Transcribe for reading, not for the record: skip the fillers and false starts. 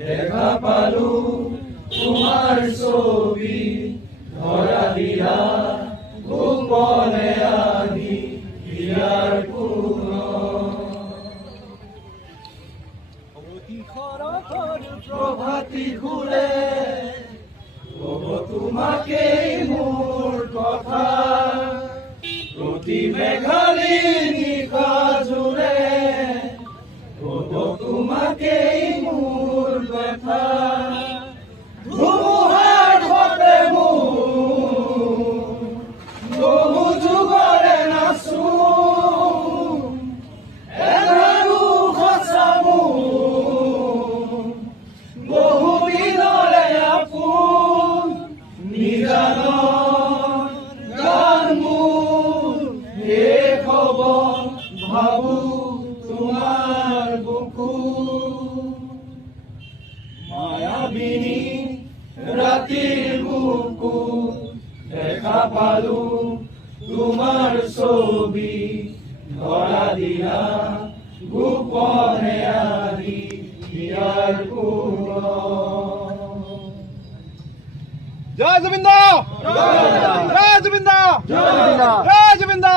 দেখা পালু তোমার ছবি ধরা দিয়া গোপনে আনি হিয়ার পূর্ণ প্রভাতী ঘুরে তোমাকে মোর কথা প্রতি মেঘালি নিশা জুড়ে তোমাকে মোর ব্যথা ধুমুহার হতে বহু যুগরে নাচু এধারু খসামু বহু দিনরে আপোন নিজান গান মোৰ শেষ হব ভাবু তোমার বুকু মায়াবিনী রাতির বুকু দেখা পালু তোমার ছবি ধরা দিয়া গোপনে আনি হিয়ার পূর্ণ। জয় জুবিন দা, জয় জুবিন দা, জয় জুবিন দা, জয় জুবিন দা, জয় জুবিন দা।